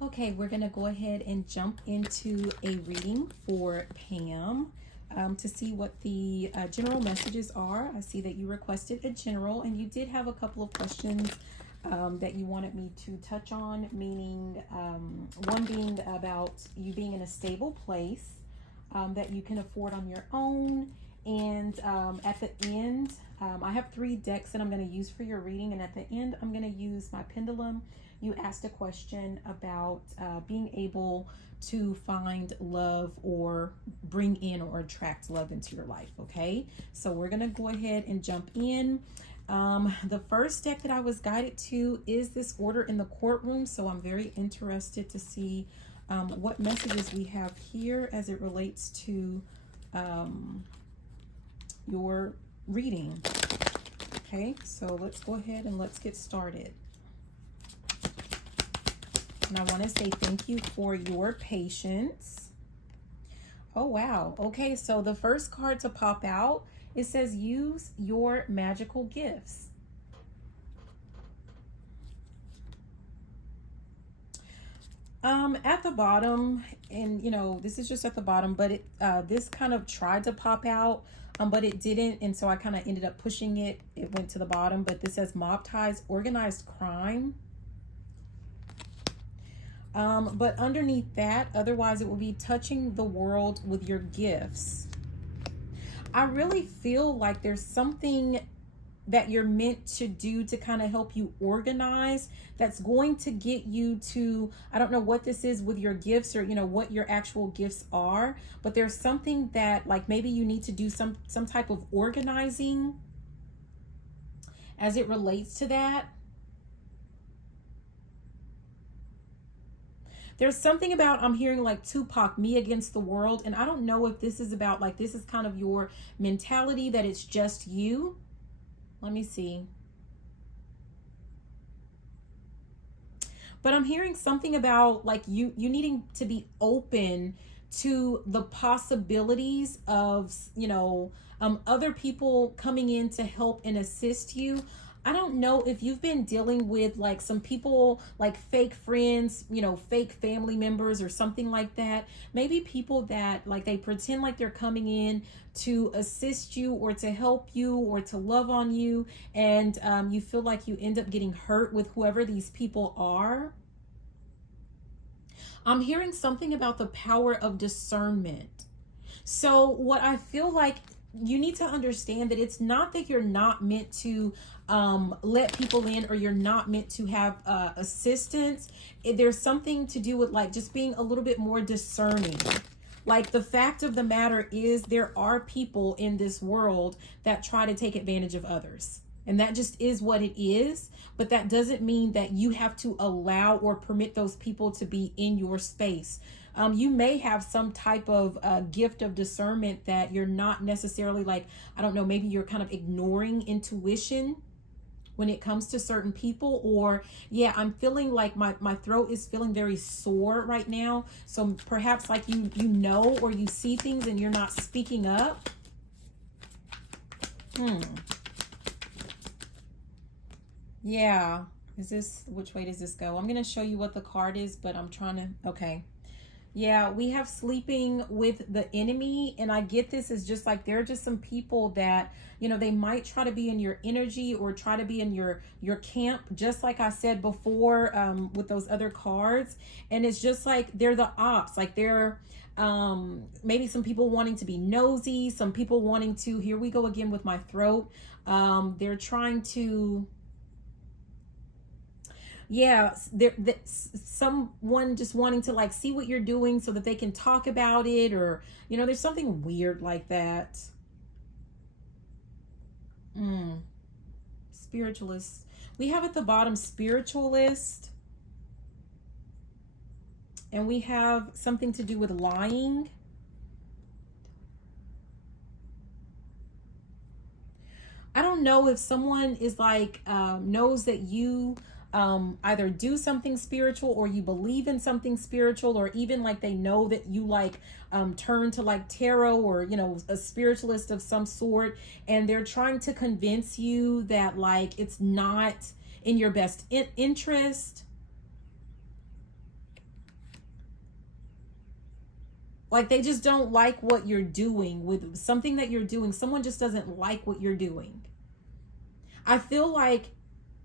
Okay, we're going to go ahead and jump into a reading for Pam to see what the general messages are. I see that you requested a general, and you did have a couple of questions that you wanted me to touch on, meaning one being about you being in a stable place that you can afford on your own. And at the end, I have 3 decks that I'm going to use for your reading. And at the end, I'm going to use my pendulum. You asked a question about being able to find love or bring in or attract love into your life. Okay, so we're going to go ahead and jump in. The first deck that I was guided to is this Order in the Courtroom. So I'm very interested to see what messages we have here as it relates to your reading. Okay, so let's go ahead and let's get started. And I want to say thank you for your patience. Oh, wow. Okay, so the first card to pop out, it says use your magical gifts. At the bottom, and you know, this is just at the bottom, but it this kind of tried to pop out, but it didn't, and so I kind of ended up pushing it. It went to the bottom, but this says mob ties, organized crime. But underneath that, otherwise it will be touching the world with your gifts. I really feel like there's something that you're meant to do to kind of help you organize that's going to get you to, I don't know what this is with your gifts, or you know what your actual gifts are, but there's something that like maybe you need to do some type of organizing as it relates to that. There's something about, I'm hearing like Tupac, me against the world. And I don't know if this is about like, this is kind of your mentality that it's just you. Let me see. But I'm hearing something about like you needing to be open to the possibilities of, you know, other people coming in to help and assist you. I don't know if you've been dealing with like some people, like fake friends, you know, fake family members or something like that. Maybe people that like they pretend like they're coming in to assist you or to help you or to love on you. And you feel like you end up getting hurt with whoever these people are. I'm hearing something about the power of discernment. So what I feel like you need to understand that it's not that you're not meant to let people in, or you're not meant to have assistance. There's something to do with like just being a little bit more discerning. Like the fact of the matter is there are people in this world that try to take advantage of others. And that just is what it is. But that doesn't mean that you have to allow or permit those people to be in your space. You may have some type of gift of discernment that you're not necessarily like, I don't know, maybe you're kind of ignoring intuition when it comes to certain people. Or yeah, I'm feeling like my throat is feeling very sore right now. So perhaps like you know, or you see things and you're not speaking up. Yeah. Is this, which way does this go? I'm going to show you what the card is, but I'm trying to, okay. Yeah, we have sleeping with the enemy. And I get this is just like, there are just some people that, you know, they might try to be in your energy or try to be in your camp, just like I said before with those other cards. And it's just like, they're the ops, like they're maybe some people wanting to be nosy, some people wanting to, here we go again with my throat. They're trying to, yeah, someone just wanting to like see what you're doing so that they can talk about it, or you know, there's something weird like that. Spiritualist, we have at the bottom spiritualist, and we have something to do with lying. I don't know if someone is like knows that you either do something spiritual, or you believe in something spiritual, or even like they know that you like turn to like tarot, or you know, a spiritualist of some sort, and they're trying to convince you that like it's not in your best interest. Like they just don't like what you're doing with something that you're doing. Someone just doesn't like what you're doing. I feel like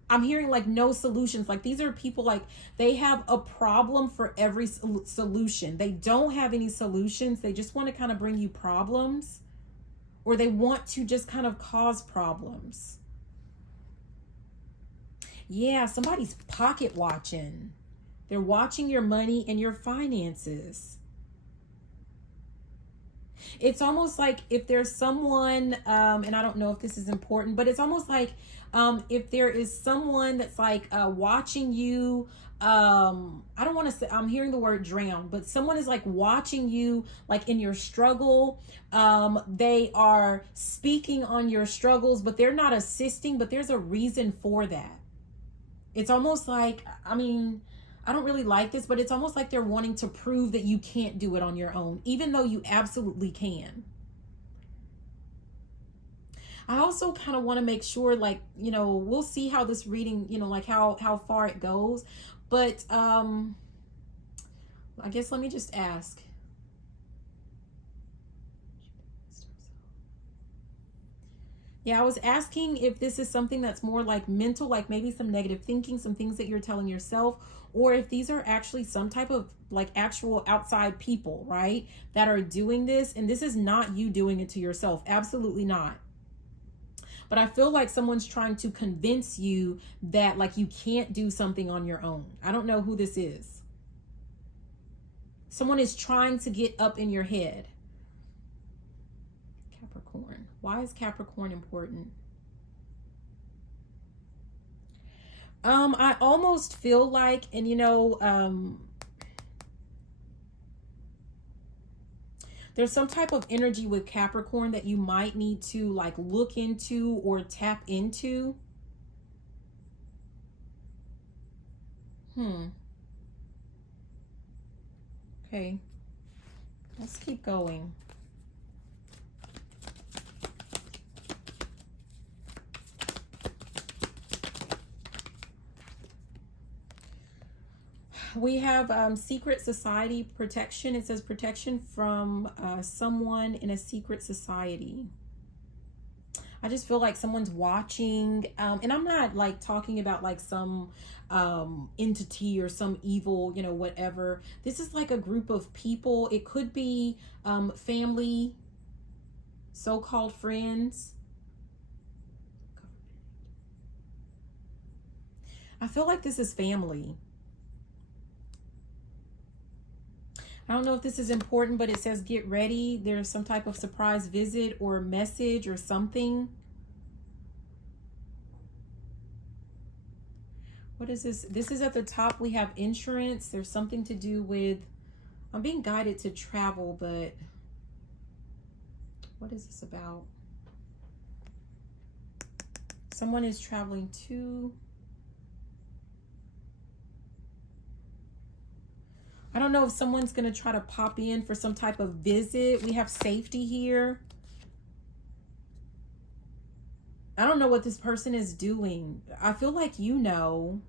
I'm hearing like no solutions. Like these are people like they have a problem for every solution. They don't have any solutions. They just want to kind of bring you problems, or they want to just kind of cause problems. Yeah, somebody's pocket watching. They're watching your money and your finances. It's almost like if there's someone, and I don't know if this is important, but it's almost like if there is someone that's like watching you. I don't want to say, I'm hearing the word drown, but someone is like watching you like in your struggle. They are speaking on your struggles, but they're not assisting, but there's a reason for that. It's almost like, I mean, I don't really like this, but it's almost like they're wanting to prove that you can't do it on your own, even though you absolutely can. I also kind of want to make sure, like, you know, we'll see how this reading, you know, like how far it goes. But I guess let me just ask. Yeah, I was asking if this is something that's more like mental, like maybe some negative thinking, some things that you're telling yourself, or if these are actually some type of like actual outside people, right, that are doing this. And this is not you doing it to yourself. Absolutely not. But I feel like someone's trying to convince you that like you can't do something on your own. I don't know who this is. Someone is trying to get up in your head. Capricorn. Why is Capricorn important? I almost feel like, and you know, there's some type of energy with Capricorn that you might need to like look into or tap into. Okay. Let's keep going. We have secret society protection. It says protection from someone in a secret society. I just feel like someone's watching, and I'm not like talking about like some entity or some evil, you know, whatever. This is like a group of people. It could be family, so-called friends. I feel like this is family. I don't know if this is important, but it says get ready. There's some type of surprise visit or message or something. What is this? This is at the top. We have insurance. There's something to do with, I'm being guided to travel, but what is this about? Someone is traveling to, I don't know if someone's going to try to pop in for some type of visit. We have safety here. I don't know what this person is doing. I feel like you know.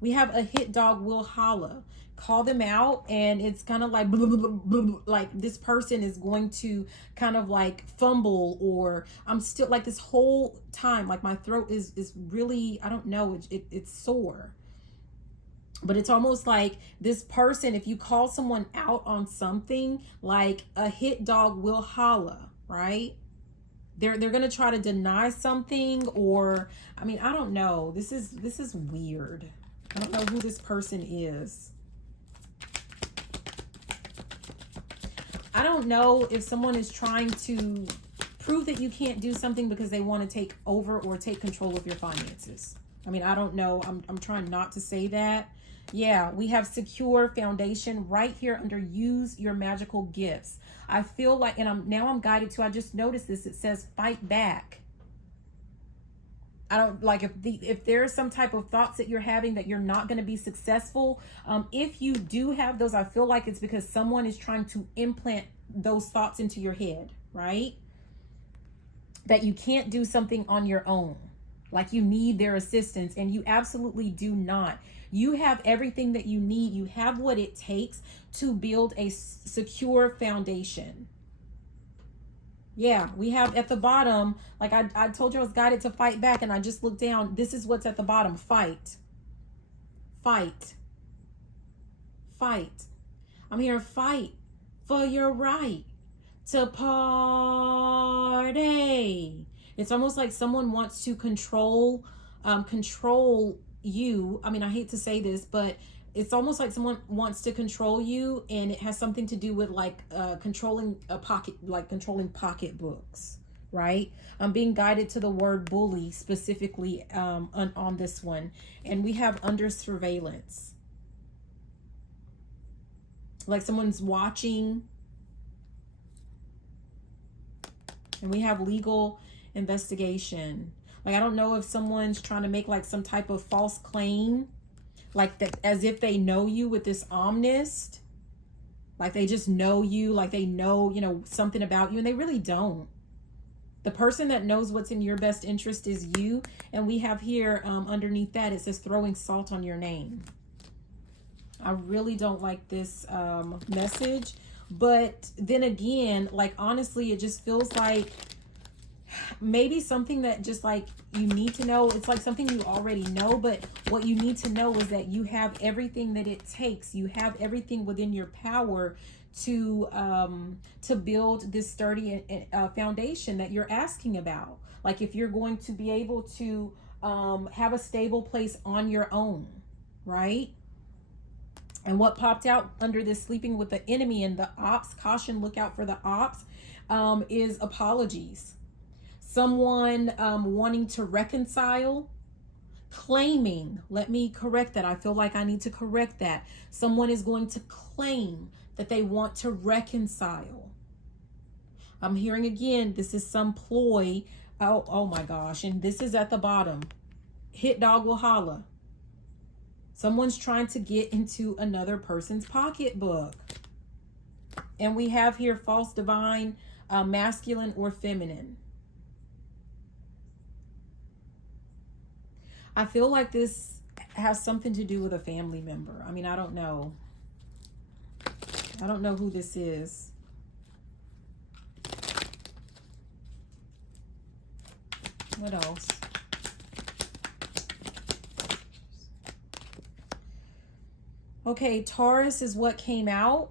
We have a hit dog will holla. Call them out, and it's kind of like blah, blah, blah, blah, blah, like this person is going to kind of like fumble, or I'm still like this whole time like my throat is really, I don't know, it's sore. But it's almost like this person, if you call someone out on something, like a hit dog will holla, right? They're going to try to deny something, or I mean, I don't know. This is weird. I don't know who this person is. I don't know if someone is trying to prove that you can't do something because they want to take over or take control of your finances. I mean, I don't know. I'm trying not to say that. Yeah, we have secure foundation right here under use your magical gifts. I feel like, and I'm guided to, I just noticed this. It says fight back. I don't like if there's some type of thoughts that you're having that you're not going to be successful. If you do have those, I feel like it's because someone is trying to implant those thoughts into your head, right? That you can't do something on your own. Like you need their assistance, and you absolutely do not. You have everything that you need. You have what it takes to build a secure foundation. Yeah, we have at the bottom, like I told you I was guided to fight back, and I just looked down. This is what's at the bottom. Fight. Fight. Fight. I'm here to fight for your right to party. It's almost like someone wants to control you. I mean, I hate to say this, but it's almost like someone wants to control you, and it has something to do with like controlling a pocket, like controlling pocketbooks, right? I'm being guided to the word bully specifically on this one. And we have under surveillance. Like someone's watching. And we have legal investigation. Like, I don't know if someone's trying to make like some type of false claim, like that, as if they know you with this omnist. Like they just know you, like they know, something about you, and they really don't. The person that knows what's in your best interest is you. And we have here underneath that, it says throwing salt on your name. I really don't like this message. But then again, like, honestly, it just feels like maybe something that just like you need to know. It's like something you already know, but what you need to know is that you have everything that it takes. You have everything within your power to build this sturdy foundation that you're asking about. Like if you're going to be able to have a stable place on your own, right? And what popped out under this sleeping with the enemy and the ops, caution, look out for the ops, is apologies. Someone wanting to reconcile, claiming, let me correct that. I feel like I need to correct that. Someone is going to claim that they want to reconcile. I'm hearing again, this is some ploy. Oh my gosh. And this is at the bottom. Hit dog will holla. Someone's trying to get into another person's pocketbook. And we have here false divine, masculine or feminine. I feel like this has something to do with a family member. I mean, I don't know. I don't know who this is. What else? Okay, Taurus is what came out.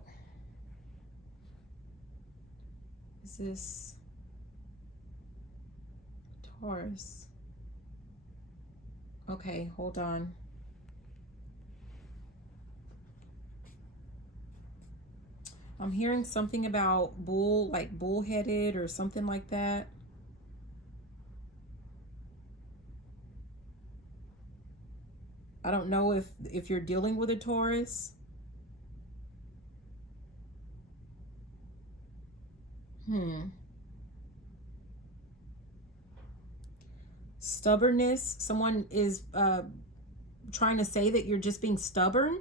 Is this Taurus? Okay, hold on. I'm hearing something about bull, like bullheaded or something like that. I don't know if you're dealing with a Taurus. Stubbornness. Someone is trying to say that you're just being stubborn.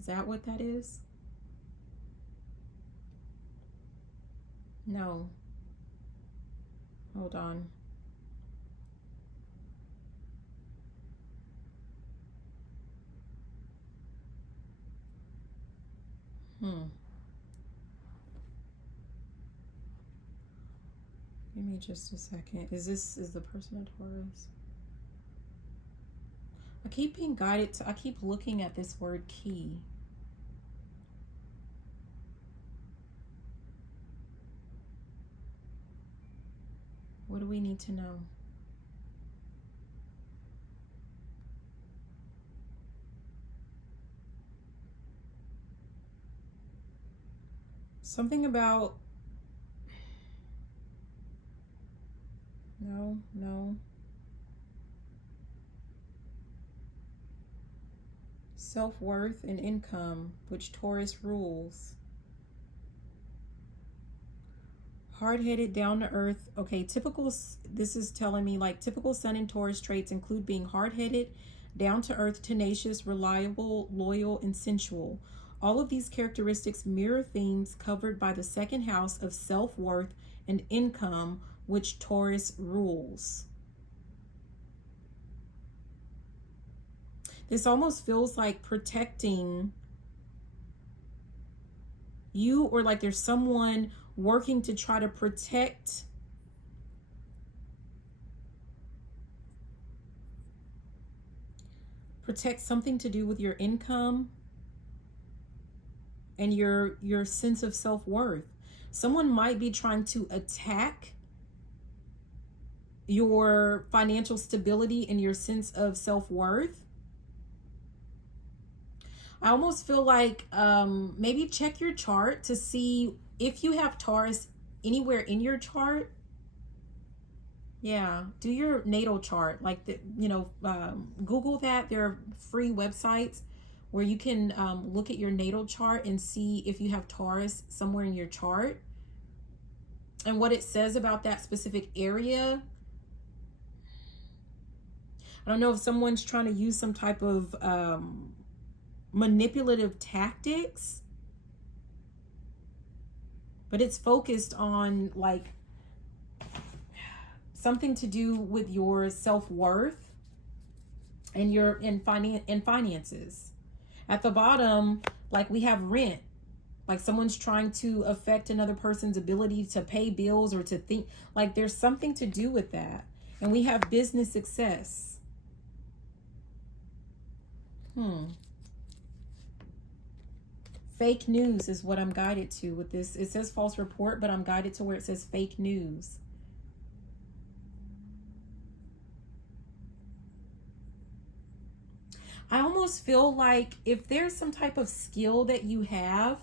Is that what that is? No. Hold on. Give me just a second. Is the person a Taurus? I keep being guided to, I keep looking at this word key. What do we need to know? Something about no. Self-worth and income, which Taurus rules. Hard-headed, down to earth. Okay, typical, this is telling me like typical Sun and Taurus traits include being hard-headed, down to earth, tenacious, reliable, loyal, and sensual. All of these characteristics mirror themes covered by the second house of self-worth and income, which Taurus rules. This almost feels like protecting you, or like there's someone working to try to protect something to do with your income and your sense of self-worth. Someone might be trying to attack your financial stability and your sense of self-worth. I almost feel like maybe check your chart to see if you have Taurus anywhere in your chart. Yeah, do your natal chart. Like, Google that. There are free websites where you can look at your natal chart and see if you have Taurus somewhere in your chart and what it says about that specific area. I don't know if someone's trying to use some type of manipulative tactics, but it's focused on like something to do with your self-worth and your finances. At the bottom, like, we have rent. Like, someone's trying to affect another person's ability to pay bills or to think. Like, there's something to do with that. And we have business success. Fake news is what I'm guided to with this. It says false report, but I'm guided to where it says fake news. I almost feel like if there's some type of skill that you have,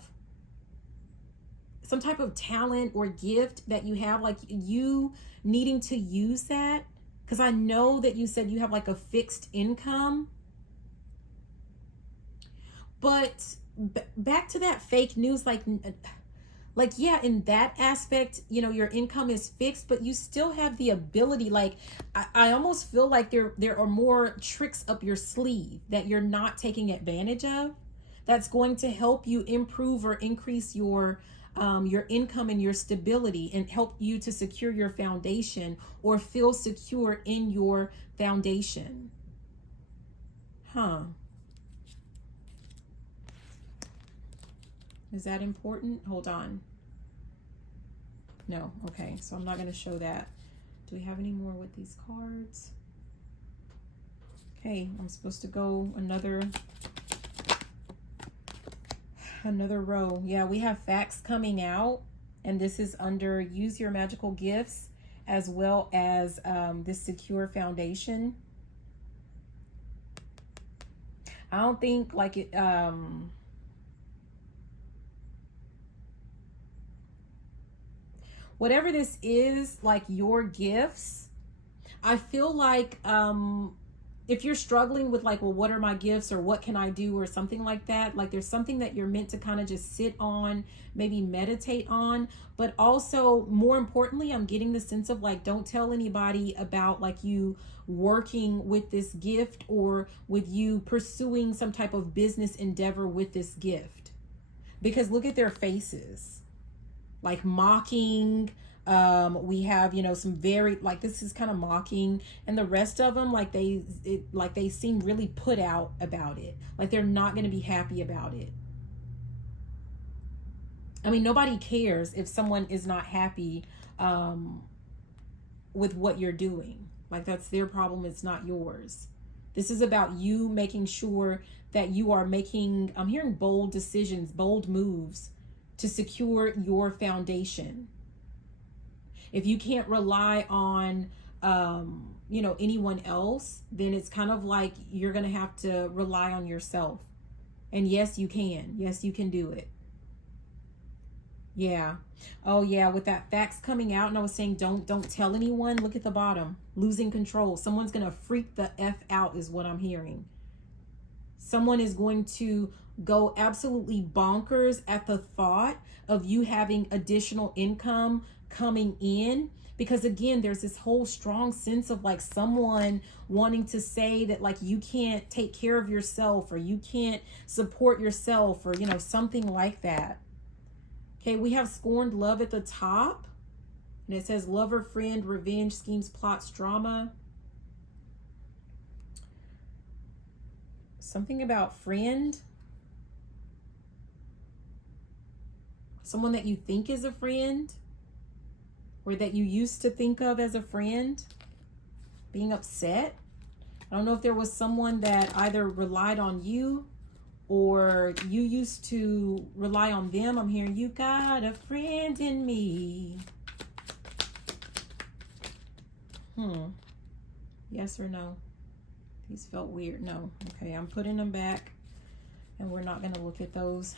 some type of talent or gift that you have, like you needing to use that, because I know that you said you have like a fixed income. But back to that fake news, like yeah, in that aspect, your income is fixed, but you still have the ability. Like, I almost feel like there are more tricks up your sleeve that you're not taking advantage of, that's going to help you improve or increase your income and your stability, and help you to secure your foundation or feel secure in your foundation. Is that important? Hold on. No. Okay. So I'm not going to show that. Do we have any more with these cards? Okay. I'm supposed to go another row. Yeah, we have facts coming out, and this is under use your magical gifts, as well as this secure foundation. I don't think like it whatever this is, like your gifts, I feel like if you're struggling with like, well, what are my gifts, or what can I do, or something like that, like there's something that you're meant to kind of just sit on, maybe meditate on. But also, more importantly, I'm getting the sense of like, don't tell anybody about like you working with this gift, or with you pursuing some type of business endeavor with this gift, because look at their faces, like mocking. We have, some very, like, this is kind of mocking, and the rest of them, like they seem really put out about it. Like they're not going to be happy about it. I mean, nobody cares if someone is not happy with what you're doing. Like, that's their problem. It's not yours. This is about you making sure that you are making, I'm hearing bold decisions, bold moves to secure your foundation. If you can't rely on, anyone else, then it's kind of like you're going to have to rely on yourself. And yes, you can. Yes, you can do it. Yeah. Oh, yeah. With that facts coming out, and I was saying, don't tell anyone. Look at the bottom. Losing control. Someone's going to freak the F out is what I'm hearing. Someone is going to go absolutely bonkers at the thought of you having additional income coming in, because again, there's this whole strong sense of like someone wanting to say that like you can't take care of yourself, or you can't support yourself, or something like that. Okay, we have scorned love at the top, and it says lover, friend, revenge, schemes, plots, drama. Something about friend. Someone that you think is a friend, or that you used to think of as a friend, being upset. I don't know if there was someone that either relied on you or you used to rely on them. I'm hearing you got a friend in me. Yes or no? These felt weird. No. Okay, I'm putting them back and we're not going to look at those.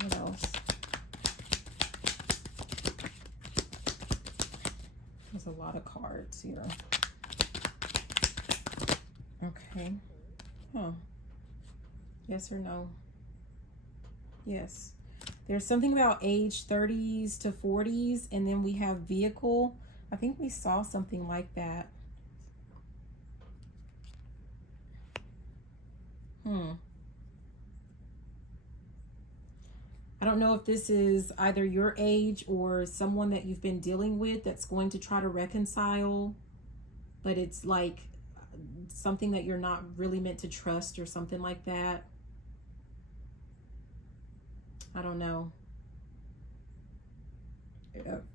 What else? There's a lot of cards here. Okay. Huh. Yes or no? Yes. There's something about age 30s to 40s, and then we have vehicle. I think we saw something like that. I don't know if this is either your age or someone that you've been dealing with that's going to try to reconcile, but it's like something that you're not really meant to trust or something like that. I don't know.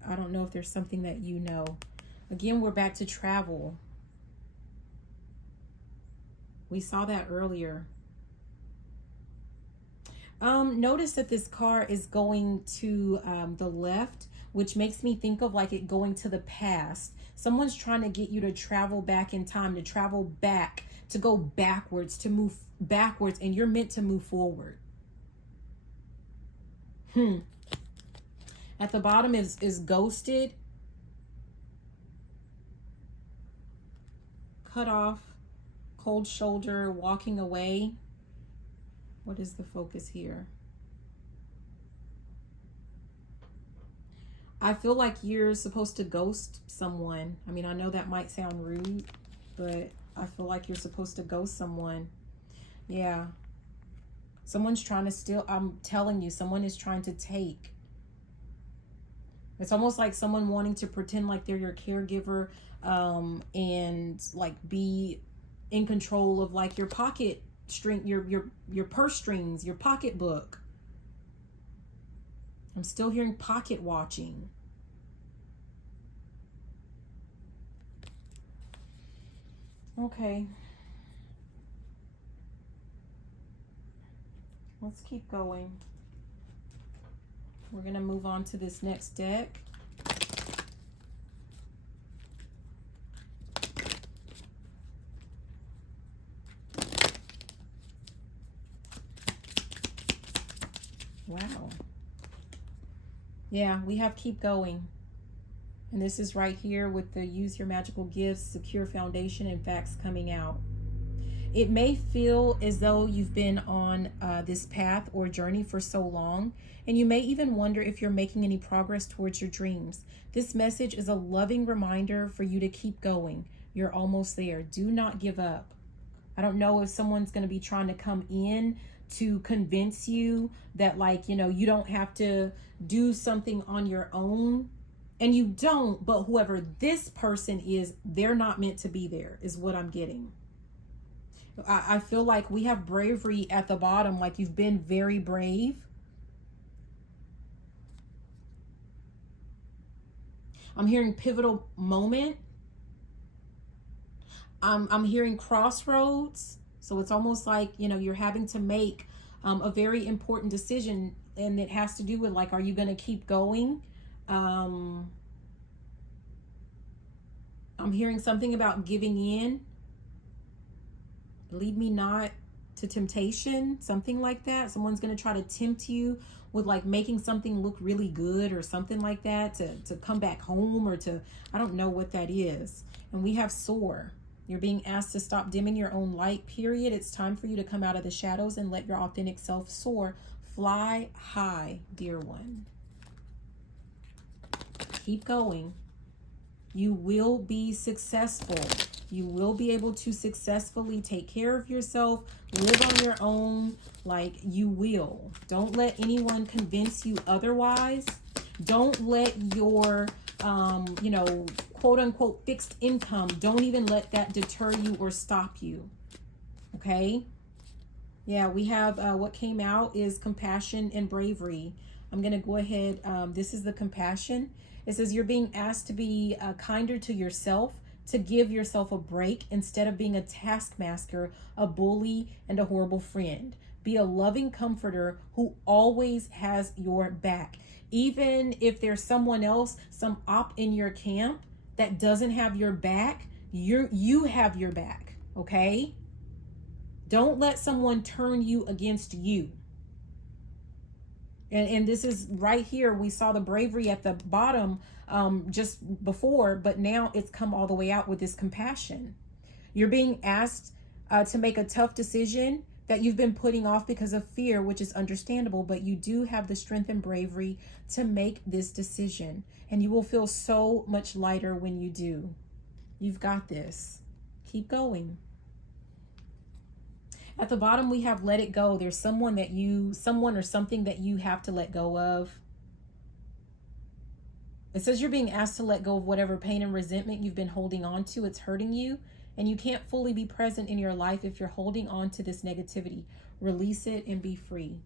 I don't know if there's something that you know. Again, we're back to travel. We saw that earlier. Notice that this car is going to the left, which makes me think of like it going to the past. Someone's trying to get you to travel back in time, to travel back, to go backwards, to move backwards, and you're meant to move forward. At the bottom is ghosted, cut off, cold shoulder, walking away. What is the focus here? I feel like you're supposed to ghost someone. I mean, I know that might sound rude, but I feel like you're supposed to ghost someone. Yeah. Someone's trying to steal. I'm telling you, someone is trying to take. It's almost like someone wanting to pretend like they're your caregiver, and like be in control of like your pocket string, your purse strings, your pocketbook. I'm still hearing pocket watching. Okay. Let's keep going. We're going to move on to this next deck. Wow. Yeah, we have keep going. And this is right here with the use your magical gifts, secure foundation, and facts coming out. It may feel as though you've been on this path or journey for so long, and you may even wonder if you're making any progress towards your dreams. This message is a loving reminder for you to keep going. You're almost there. Do not give up. I don't know if someone's going to be trying to come in to convince you that, like, you know, you don't have to do something on your own. And you don't, but whoever this person is, they're not meant to be there, is what I'm getting. I feel like we have bravery at the bottom, like you've been very brave. I'm hearing pivotal moment. I'm hearing crossroads. So it's almost like, you know, you're having to make a very important decision, and it has to do with like, are you going to keep going? I'm hearing something about giving in. Lead me not to temptation, something like that. Someone's going to try to tempt you with like making something look really good or something like that to come back home, or to, I don't know what that is. And we have soar. You're being asked to stop dimming your own light, period. It's time for you to come out of the shadows and let your authentic self soar. Fly high, dear one. Keep going. You will be successful. You will be able to successfully take care of yourself, live on your own, like you will. Don't let anyone convince you otherwise. Don't let your, quote unquote fixed income. Don't even let that deter you or stop you. Okay. Yeah, we have what came out is compassion and bravery. I'm going to go ahead. This is the compassion. It says you're being asked to be kinder to yourself, to give yourself a break instead of being a taskmaster, a bully, and a horrible friend. Be a loving comforter who always has your back. Even if there's someone else, some op in your camp that doesn't have your back, you have your back, okay? Don't let someone turn you against you. And this is right here. We saw the bravery at the bottom just before, but now it's come all the way out with this compassion. You're being asked to make a tough decision that you've been putting off because of fear, which is understandable, but you do have the strength and bravery to make this decision. And you will feel so much lighter when you do. You've got this. Keep going. At the bottom, we have let it go. There's someone or something that you have to let go of. It says you're being asked to let go of whatever pain and resentment you've been holding on to. It's hurting you, and you can't fully be present in your life if you're holding on to this negativity. Release it and be free.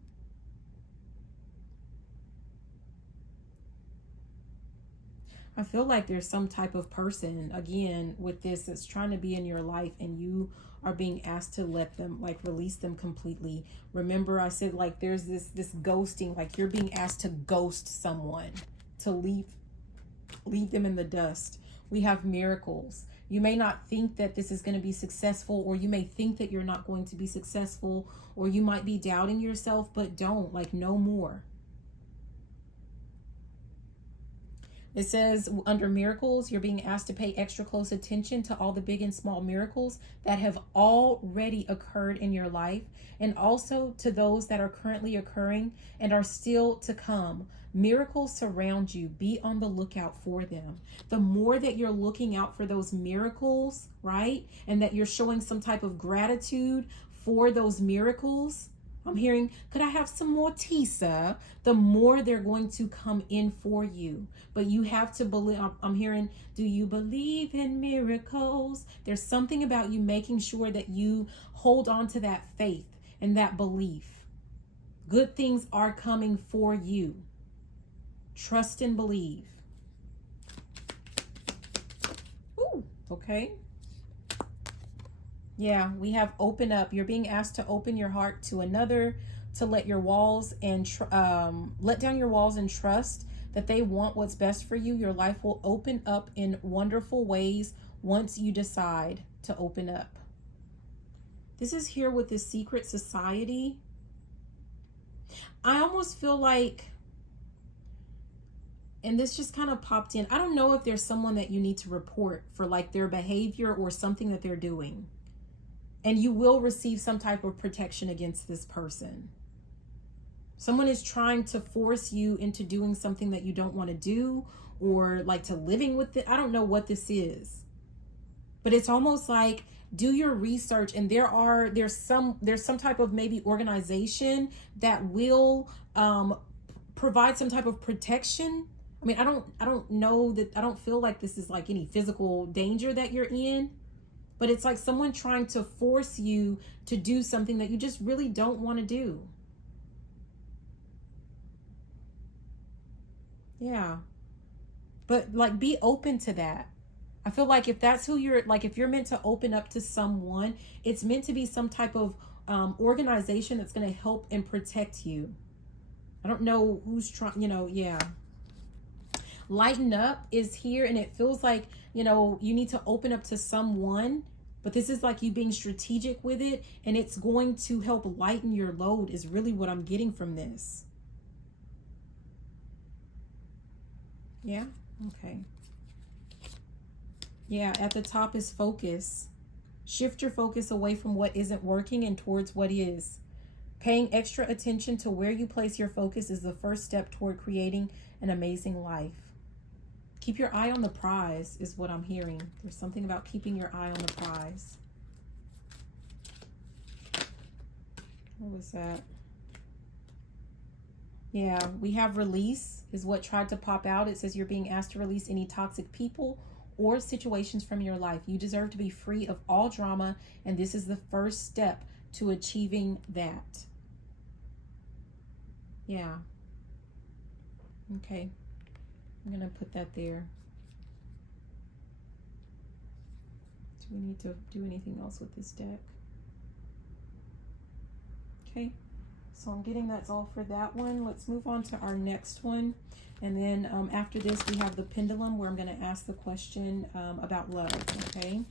I feel like there's some type of person, again, with this that's trying to be in your life, and you are being asked to let them, like, release them completely. Remember, I said, like, there's this ghosting, like you're being asked to ghost someone, to leave them in the dust. We have miracles. You may not think that this is going to be successful, or you may think that you're not going to be successful, or you might be doubting yourself, but don't, like, no more. It says under miracles, you're being asked to pay extra close attention to all the big and small miracles that have already occurred in your life, and also to those that are currently occurring and are still to come. Miracles surround you. Be on the lookout for them. The more that you're looking out for those miracles, right? And that you're showing some type of gratitude for those miracles. I'm hearing, could I have some more tea, sir? The more they're going to come in for you. But you have to believe. I'm hearing, do you believe in miracles? There's something about you making sure that you hold on to that faith and that belief. Good things are coming for you. Trust and believe. Ooh, okay. Yeah, we have open up. You're being asked to open your heart to another, to let your walls and let down your walls and trust that they want what's best for you. Your life will open up in wonderful ways once you decide to open up. This is here with this secret society. I almost feel like, and this just kind of popped in, I don't know if there's someone that you need to report for, like, their behavior or something that they're doing. And you will receive some type of protection against this person. Someone is trying to force you into doing something that you don't want to do, or like to living with it. I don't know what this is. But it's almost like, do your research, and there's some type of maybe organization that will provide some type of protection. I mean, I don't know that, I don't feel like this is like any physical danger that you're in. But it's like someone trying to force you to do something that you just really don't want to do. Yeah. But, like, be open to that. I feel like if that's who you're, like, if you're meant to open up to someone, it's meant to be some type of organization that's going to help and protect you. I don't know who's trying, yeah. Lighten up is here, and it feels like, you need to open up to someone, but this is like you being strategic with it, and it's going to help lighten your load is really what I'm getting from this. Yeah, okay. Yeah, at the top is focus. Shift your focus away from what isn't working and towards what is. Paying extra attention to where you place your focus is the first step toward creating an amazing life. Keep your eye on the prize is what I'm hearing. There's something about keeping your eye on the prize. What was that? Yeah, we have release is what tried to pop out. It says you're being asked to release any toxic people or situations from your life. You deserve to be free of all drama, and this is the first step to achieving that. Yeah. Okay. I'm going to put that there. Do we need to do anything else with this deck? Okay. So I'm getting that's all for that one. Let's move on to our next one. And then after this, we have the pendulum, where I'm going to ask the question about love. Okay.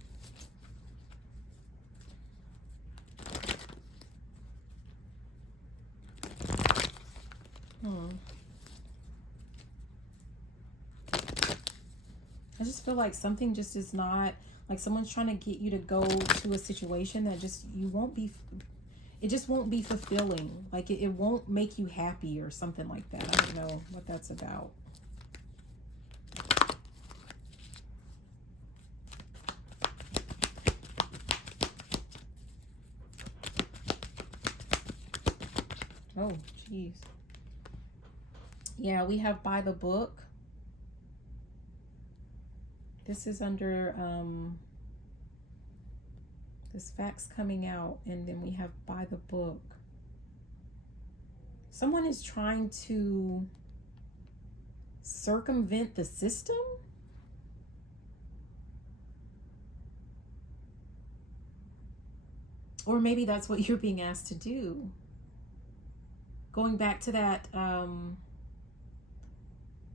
I just feel like something just is not, like someone's trying to get you to go to a situation that just, you won't be, it just won't be fulfilling. Like it won't make you happy or something like that. I don't know what that's about. Oh, jeez. Yeah, we have by the book. This is under this facts coming out, and then we have by the book. Someone is trying to circumvent the system. Or maybe that's what you're being asked to do. Going back to that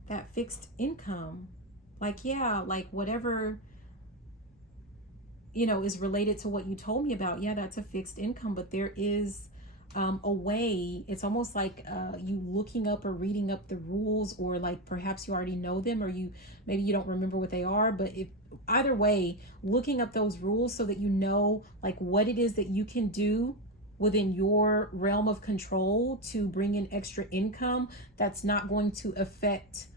that fixed income. Like, yeah, like whatever, you know, is related to what you told me about. Yeah, that's a fixed income, but there is a way. It's almost like you looking up or reading up the rules, or like perhaps you already know them, or maybe you don't remember what they are. But if either way, looking up those rules so that you know like what it is that you can do within your realm of control to bring in extra income that's not going to affect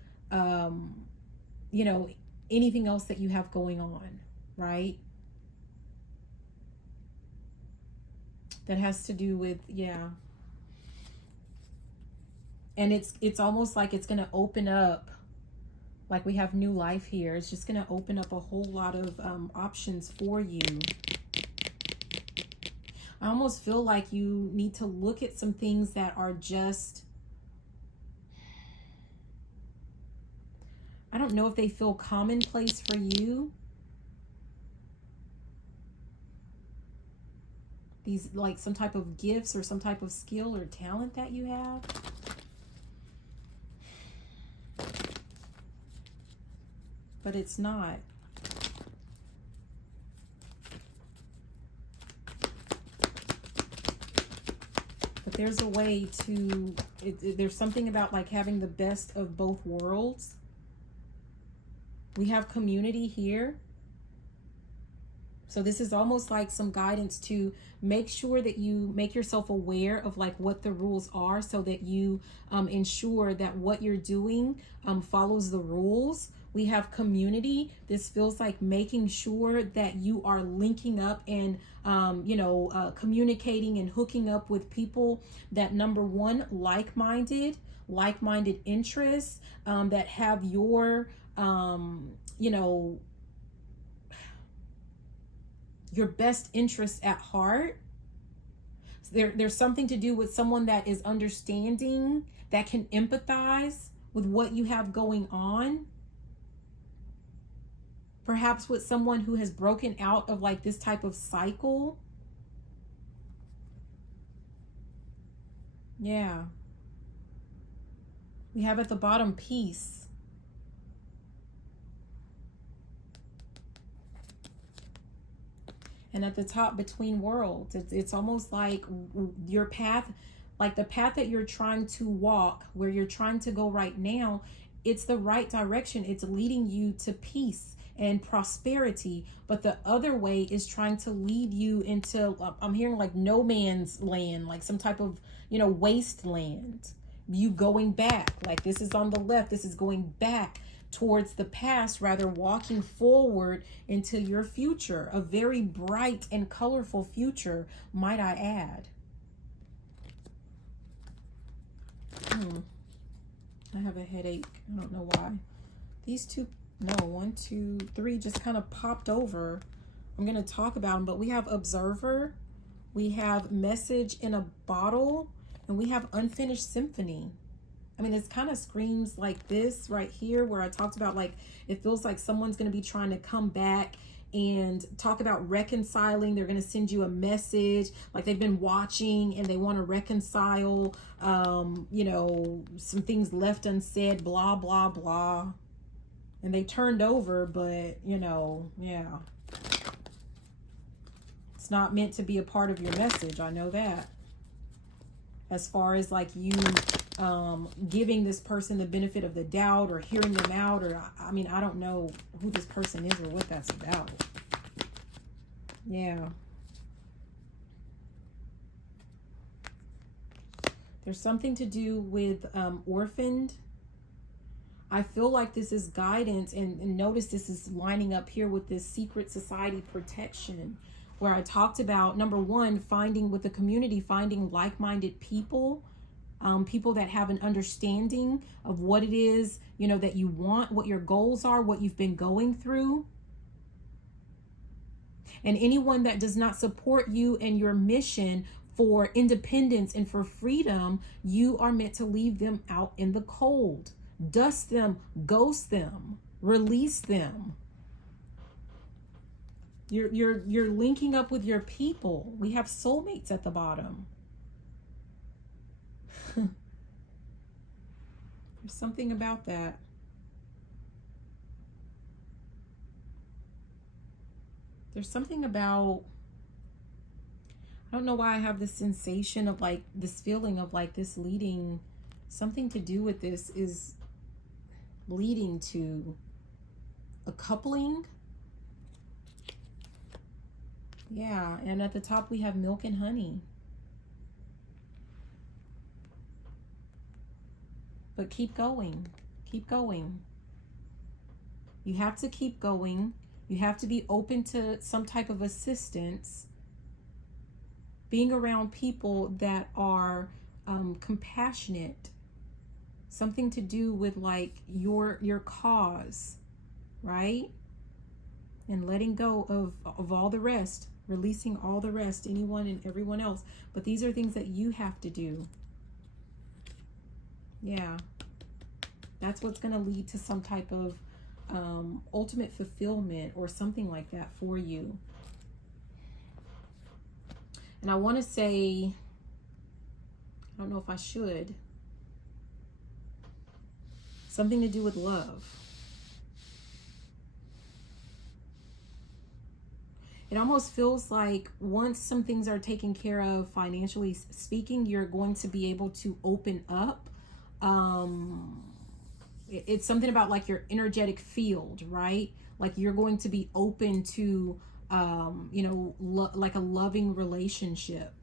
you know, anything else that you have going on, right? That has to do with, yeah. And it's almost like it's going to open up, like we have new life here. It's just going to open up a whole lot of options for you. I almost feel like you need to look at some things that are just, I don't know if they feel commonplace for you. These like some type of gifts or some type of skill or talent that you have. But it's not. But there's a way to, there's something about like having the best of both worlds. We have community here. So this is almost like some guidance to make sure that you make yourself aware of like what the rules are, so that you ensure that what you're doing follows the rules. We have community. This feels like making sure that you are linking up and communicating and hooking up with people that, number one, like-minded interests, that have your your best interests at heart. There's something to do with someone that is understanding, that can empathize with what you have going on. Perhaps with someone who has broken out of like this type of cycle. Yeah. We have at the bottom peace. And at the top, between worlds. It's almost like your path, like the path that you're trying to walk, where you're trying to go right now, it's the right direction. It's leading you to peace and prosperity. But the other way is trying to lead you into, I'm hearing like no man's land, like some type of, wasteland. You going back, like this is on the left, this is going back towards the past, rather walking forward into your future, a very bright and colorful future, might I add. I have a headache. I don't know why. These two No, 1, 2, 3 just kind of popped over. I'm going to talk about them, but we have observer, we have message in a bottle, and we have unfinished symphony. I mean, it kind of screams like this right here where I talked about, like, it feels like someone's going to be trying to come back and talk about reconciling. They're going to send you a message, like they've been watching and they want to reconcile, you know, some things left unsaid, blah, blah, blah. And they turned over, but, you know, yeah. It's not meant to be a part of your message. I know that. As far as like you giving this person the benefit of the doubt or hearing them out, or I mean, I don't know who this person is or what that's about. Yeah. There's something to do with orphaned. I feel like this is guidance, and notice this is lining up here with this secret society protection, where I talked about, number one, finding with the community, finding like-minded people, people that have an understanding of what it is, you know, that you want, what your goals are, what you've been going through. And anyone that does not support you and your mission for independence and for freedom, you are meant to leave them out in the cold. Dust them, ghost them, release them. You're linking up with your people. We have soulmates at the bottom. There's something about that. There's something about, I don't know why I have this sensation of like this feeling of like this leading, something to do with this is leading to a coupling. Yeah, and at the top we have milk and honey. But keep going. Keep going. You have to keep going. You have to be open to some type of assistance. Being around people that are compassionate. Something to do with like your cause, right? And letting go of all the rest. Releasing all the rest, anyone and everyone else. But these are things that you have to do. Yeah. That's what's going to lead to some type of ultimate fulfillment or something like that for you. And I want to say, I don't know if I should, something to do with love. It almost feels like once some things are taken care of, financially speaking, you're going to be able to open up. It's something about like your energetic field, right? Like you're going to be open to, you know, like a loving relationship.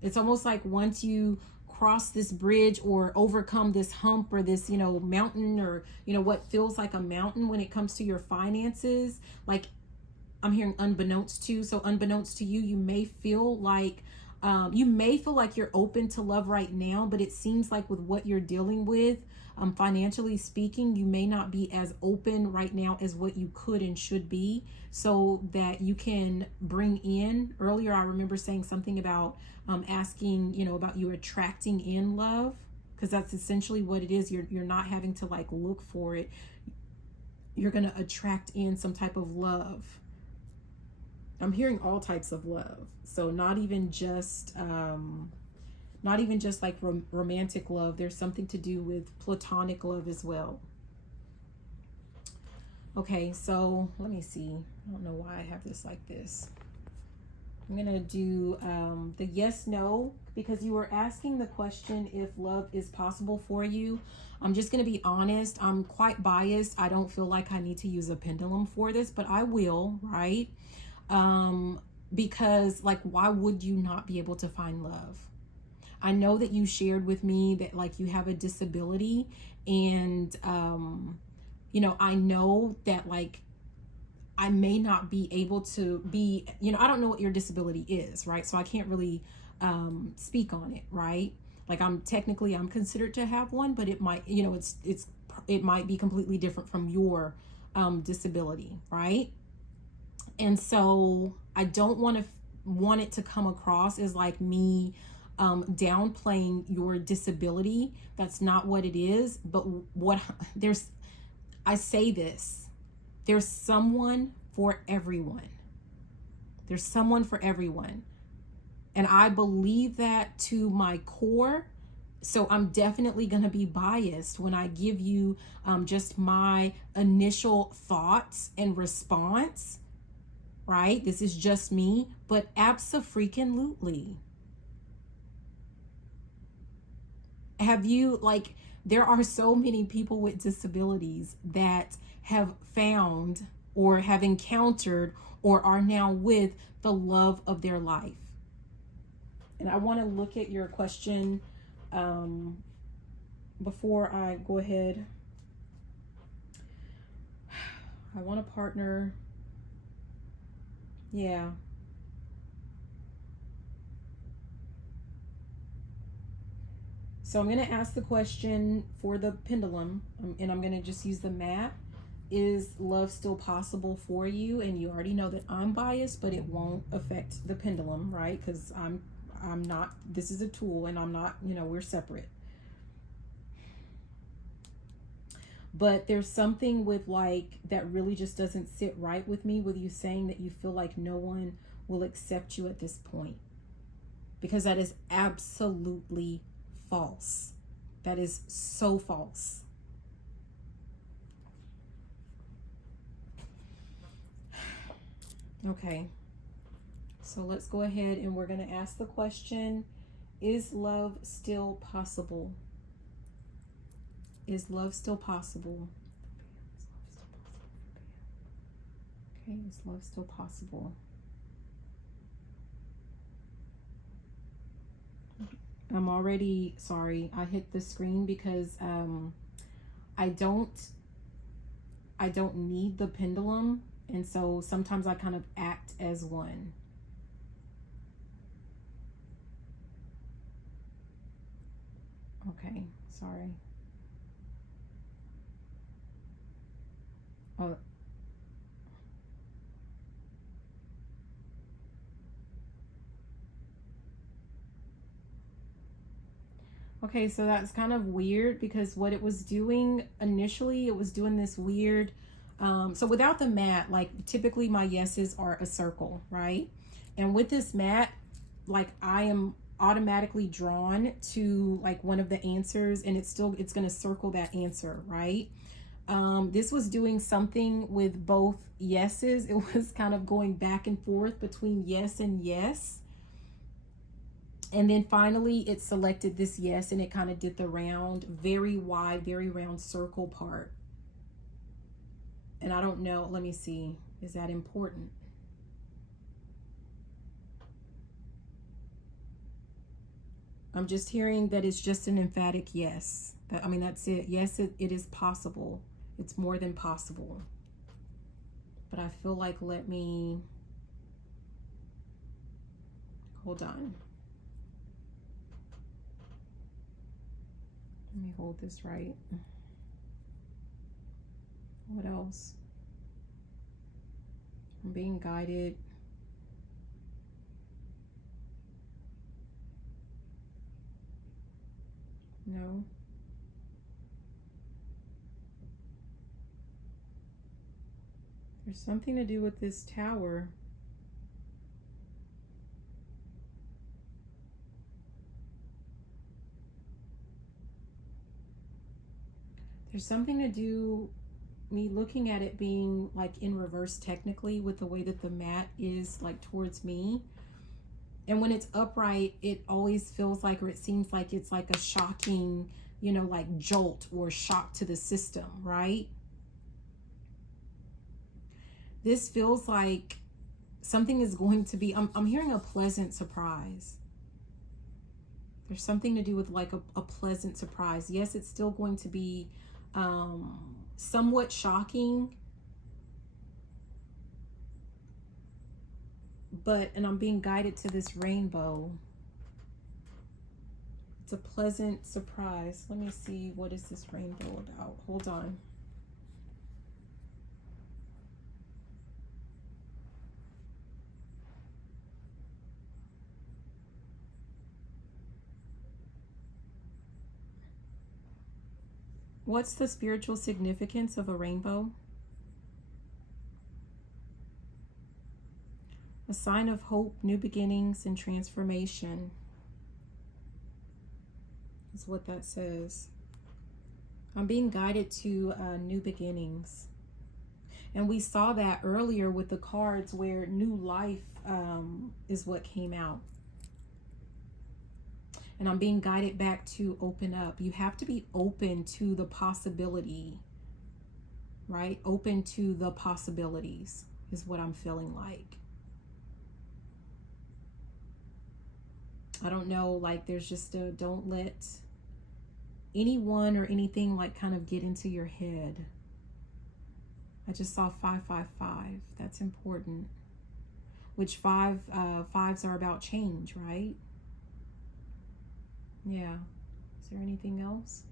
It's almost like once you cross this bridge or overcome this hump or this, you know, mountain, or, you know, what feels like a mountain when it comes to your finances, like I'm hearing unbeknownst to, so unbeknownst to you, you may feel like you're open to love right now, but it seems like with what you're dealing with, financially speaking, you may not be as open right now as what you could and should be, so that you can bring in. Earlier, I remember saying something about asking, you know, about you attracting in love, because that's essentially what it is. You're not having to like look for it. You're going to attract in some type of love. I'm hearing all types of love. So not even just like romantic love. There's something to do with platonic love as well. Okay, so let me see. I don't know why I have this like this. I'm going to do the yes, no, because you were asking the question if love is possible for you. I'm just going to be honest. I'm quite biased. I don't feel like I need to use a pendulum for this, but I will, right? Because like, why would you not be able to find love? I know that you shared with me that like you have a disability, and, you know, I know that like, I may not be able to be, you know, I don't know what your disability is, right? So I can't really, speak on it, right? Like I'm considered to have one, but it might, you know, it's it might be completely different from your disability, right? And so I don't want it to come across as like me downplaying your disability. That's not what it is. But I say this, there's someone for everyone. There's someone for everyone. And I believe that to my core. So I'm definitely going to be biased when I give you just my initial thoughts and response, right? This is just me, but abso-freaking-lutely. Have you, like, there are so many people with disabilities that have found or have encountered or are now with the love of their life. And I want to look at your question before I go ahead. I want a partner. Yeah. So I'm going to ask the question for the pendulum, and I'm going to just use the mat. Is love still possible for you? And you already know that I'm biased, but it won't affect the pendulum, right? Because I'm not, this is a tool and I'm not, we're separate. But there's something with like that really just doesn't sit right with me with you saying that you feel like no one will accept you at this point. Because that is absolutely false. That is so false. Okay. So let's go ahead and we're going to ask the question, is love still possible? Is love still possible? Okay, is love still possible? I'm already sorry. I hit the screen because I don't need the pendulum, and so sometimes I kind of act as one. Okay, sorry. Oh. Okay, so that's kind of weird because what it was doing initially, it was doing this weird, so without the mat, like typically my yeses are a circle, right? And with this mat, like I am automatically drawn to like one of the answers, and it's going to circle that answer, right? This was doing something with both yeses. It was kind of going back and forth between yes and yes. And then finally it selected this yes, and it kind of did the round, very wide, very round circle part. And I don't know, let me see, is that important? I'm just hearing that it's just an emphatic yes. I mean, that's it. Yes, it is possible. It's more than possible. But I feel like, let me, hold on. Let me hold this right. What else? I'm being guided. No. There's something to do with this tower. There's something to do, me looking at it being like in reverse technically with the way that the mat is like towards me. And when it's upright, it always feels like, or it seems like it's like a shocking, like jolt or shock to the system, right? This feels like something is going to be, I'm hearing a pleasant surprise. There's something to do with like a pleasant surprise. Yes, it's still going to be somewhat shocking, and I'm being guided to this rainbow. It's a pleasant surprise. Let me see, what is this rainbow about? Hold on. What's the spiritual significance of a rainbow? A sign of hope, new beginnings, and transformation is what that says. I'm being guided to new beginnings. And we saw that earlier with the cards where new life is what came out. And I'm being guided back to open up. You have to be open to the possibility, right? Open to the possibilities is what I'm feeling like. I don't know, like there's just a, don't let anyone or anything like kind of get into your head. I just saw 555. That's important. Which fives are about change, right? Yeah. Is there anything else?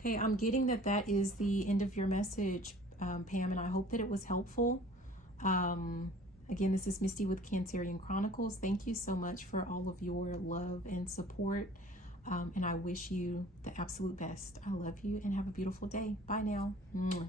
Okay, I'm getting that is the end of your message, Pam, and I hope that it was helpful. Again, this is Misty with Cancerian Chronicles. Thank you so much for all of your love and support. And I wish you the absolute best. I love you and have a beautiful day. Bye now. Mwah.